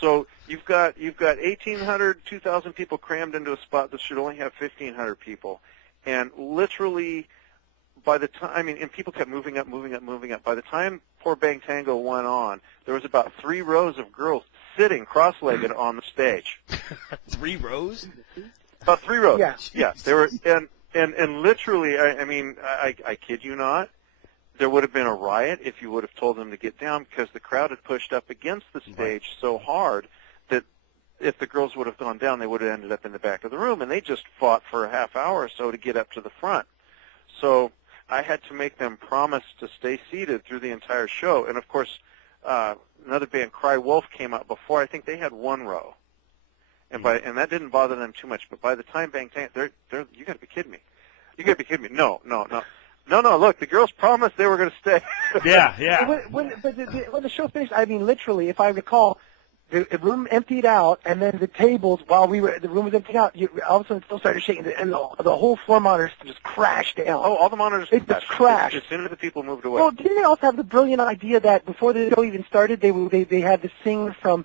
So you've got 1,800, 2,000 people crammed into a spot that should only have 1,500 people, and literally by the time, and people kept moving up. By the time Poor Bang Tango went on, there was about 3 rows of girls sitting cross-legged on the stage. 3 rows? About 3 rows. Yeah. Yeah. They were, and literally, I kid you not, there would have been a riot if you would have told them to get down, because the crowd had pushed up against the stage so hard that if the girls would have gone down, they would have ended up in the back of the room, and they just fought for a half hour or so to get up to the front. So I had to make them promise to stay seated through the entire show. And, of course, another band, Cry Wolf, came out before. I think they had 1 row. And that didn't bother them too much. But by the time Bang Tango, you got to be kidding me. You got to be kidding me. No, look, the girls promised they were going to stay. Yeah. When the show finished, literally, if I recall, the room emptied out, and then the tables, while the room was emptying out, all of a sudden it still started shaking, and the whole floor monitors just crashed down. Oh, all the monitors just crashed as soon as the people moved away. Well, didn't they also have the brilliant idea that before the show even started, they had the singer from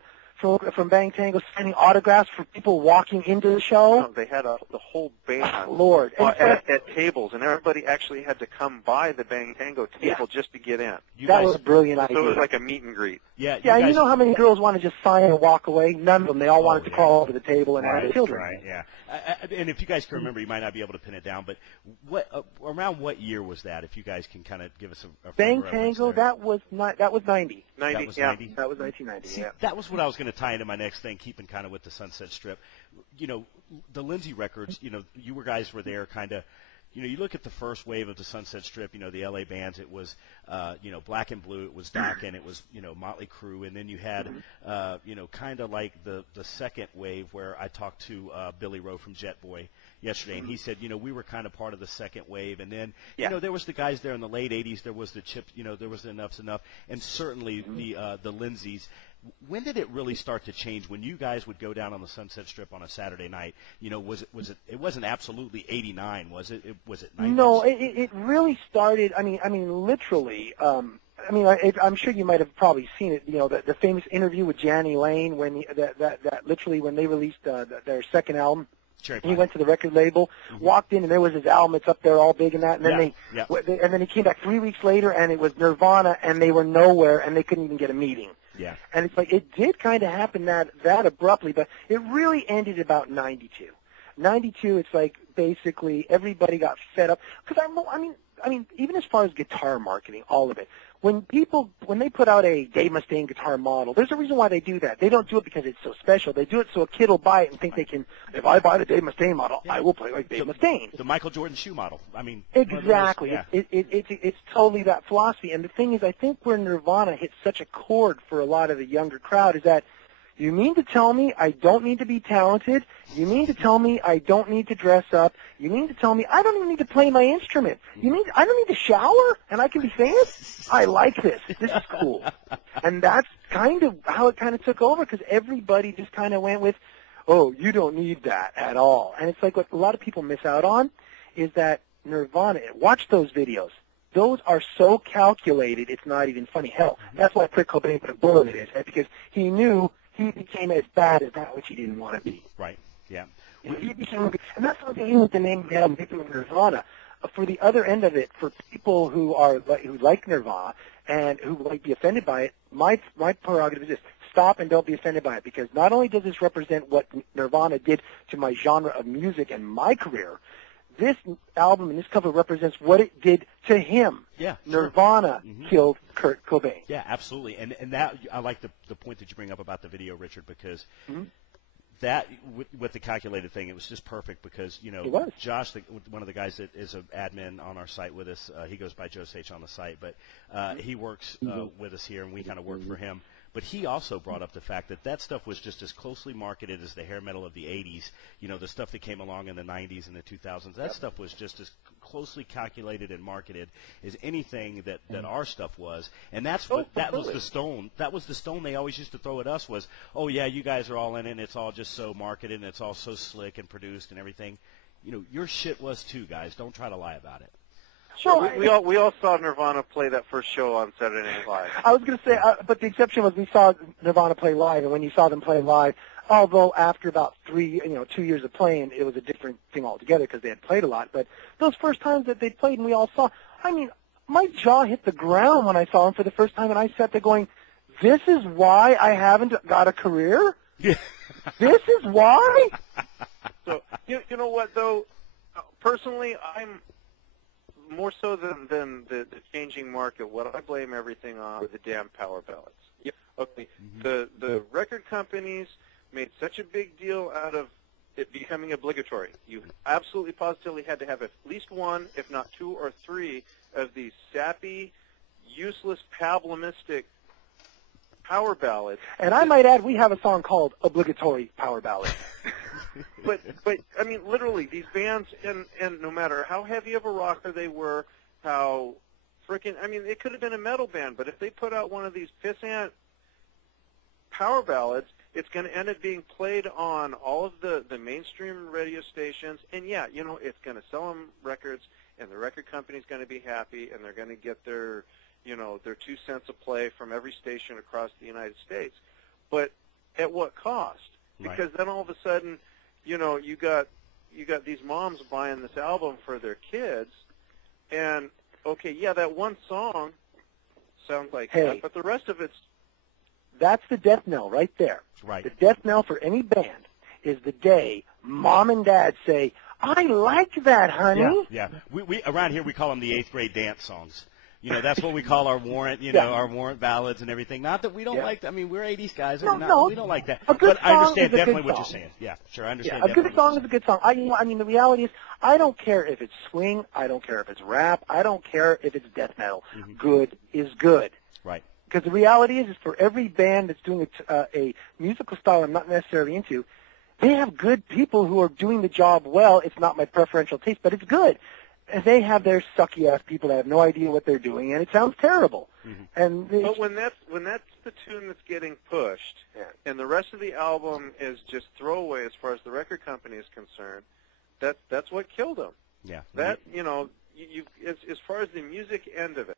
Bang Tango signing autographs for people walking into the show? No, they had the whole band Lord. At tables, and everybody actually had to come by the Bang Tango table just to get in. That was a brilliant idea. So it was like a meet and greet. Yeah, you know how many girls want to just sign and walk away? None of them. They all wanted to crawl over the table and have children. Right, yeah. And if you guys can remember, you might not be able to pin it down, but around what year was that, if you guys can kind of give us a Bang Tango, that was 90. That was 90? That was 1990, See, that was what I was going to tie into my next thing, keeping kind of with the Sunset Strip. You know, the Lynzee records, you guys were there kind of, you look at the first wave of the Sunset Strip, the L.A. bands, it was, Black and Blue, it was Dokken, it was, Motley Crue, and then you had, kind of like the second wave where I talked to Billy Rowe from Jet Boy yesterday, and he said, we were kind of part of the second wave, and then, there was the guys there in the late 80s, there was the Chips, there was the Enough's Enough, and certainly the Lynzees. When did it really start to change? When you guys would go down on the Sunset Strip on a Saturday night, was it? It wasn't absolutely '89, was it? Was it 90s? No, it really started. Literally. I'm sure you might have probably seen it. The famous interview with Janny Lane when that literally when they released their second album. He went to the record label, walked in, and there was his album. It's up there, all big and that. And then and then he came back 3 weeks later, and it was Nirvana, and they were nowhere, and they couldn't even get a meeting. Yeah. And it's like it did kind of happen that abruptly, but it really ended about 92. 92, it's like basically everybody got fed up because even as far as guitar marketing, all of it. When they put out a Dave Mustaine guitar model, there's a reason why they do that. They don't do it because it's so special. They do it so a kid will buy it and think they can. If I buy the Dave Mustaine model, I will play like Dave Mustaine. The Michael Jordan shoe model. Exactly. Yeah. It's totally that philosophy. And the thing is, I think where Nirvana hits such a chord for a lot of the younger crowd is that. You mean to tell me I don't need to be talented? You mean to tell me I don't need to dress up? You mean to tell me I don't even need to play my instrument? You mean I don't need to shower and I can be famous? I like this. This is cool. And that's kind of how it kind of took over because everybody just kind of went with, oh, you don't need that at all. And it's like what a lot of people miss out on is that Nirvana, watch those videos. Those are so calculated, it's not even funny. Hell, that's why Kurt Cobain put a bullet in his head because he knew he became as bad as that which he didn't want to be. Right, yeah. He became, and that's something with the name of the album, Victim of Nirvana. For the other end of it, for people who like Nirvana and who might be offended by it, my prerogative is this. Stop and don't be offended by it because not only does this represent what Nirvana did to my genre of music and my career, this album and this cover represents what it did to him. Yeah, Nirvana killed Kurt Cobain. Yeah, absolutely. And that I like the point that you bring up about the video, Richard, because that with the calculated thing, it was just perfect because Josh, one of the guys that is an admin on our site with us, he goes by Joe Sage on the site, but he works with us here, and we kind of work for him. But he also brought up the fact that stuff was just as closely marketed as the hair metal of the 80s, the stuff that came along in the 90s and the 2000s. That stuff was just as closely calculated and marketed as anything that our stuff was. And that was the stone. That was the stone they always used to throw at us was, oh, yeah, you guys are all in it, and it's all just so marketed, and it's all so slick and produced and everything. Your shit was too, guys. Don't try to lie about it. Sure. We all saw Nirvana play that first show on Saturday Night Live. I was going to say, but the exception was we saw Nirvana play live, and when you saw them play live, although after about 2 years of playing, it was a different thing altogether because they had played a lot. But those first times that they played and we all saw, I mean, my jaw hit the ground when I saw them for the first time, and I sat there going, "This is why I haven't got a career? Yeah. This is why?" So you know what though? Personally, I'm more so than the changing market. What I blame everything on are the damn power ballads. Yep. Okay. Mm-hmm. The record companies made such a big deal out of it becoming obligatory. You absolutely positively had to have at least one, if not two or three, of these sappy, useless, pablamistic power ballads. And I might add, we have a song called Obligatory Power Ballad. But I mean, literally, these bands, and no matter how heavy of a rocker they were, how freaking, I mean, it could have been a metal band, but if they put out one of these pissant power ballads, it's going to end up being played on all of the mainstream radio stations, and yeah, you know, it's going to sell them records, and the record company's going to be happy, and they're going to get their 2 cents a play from every station across the United States. But at what cost? Because then all of a sudden, you know, you got these moms buying this album for their kids, and okay, yeah, that one song sounds like that, but the rest of it's. That's the death knell right there. Right. The death knell for any band is the day mom and dad say, "I like that, honey." Yeah. We around here we call them the 8th grade dance songs. You know, that's what we call our warrant, our warrant ballads and everything. Not that we don't like that. I mean, we're 80s guys. We don't like that. But I understand definitely what you're saying. Yeah, sure, I understand. Yeah, a good song is a good song. I mean, the reality is, I don't care if it's swing. I don't care if it's rap. I don't care if it's death metal. Mm-hmm. Good is good. Right. Because the reality is for every band that's doing a musical style I'm not necessarily into, they have good people who are doing the job well. It's not my preferential taste, but it's good. And they have their sucky-ass people that have no idea what they're doing, and it sounds terrible. Mm-hmm. But when that's the tune that's getting pushed, and the rest of the album is just throwaway as far as the record company is concerned, that's what killed them. Yeah. That, you know, as far as the music end of it,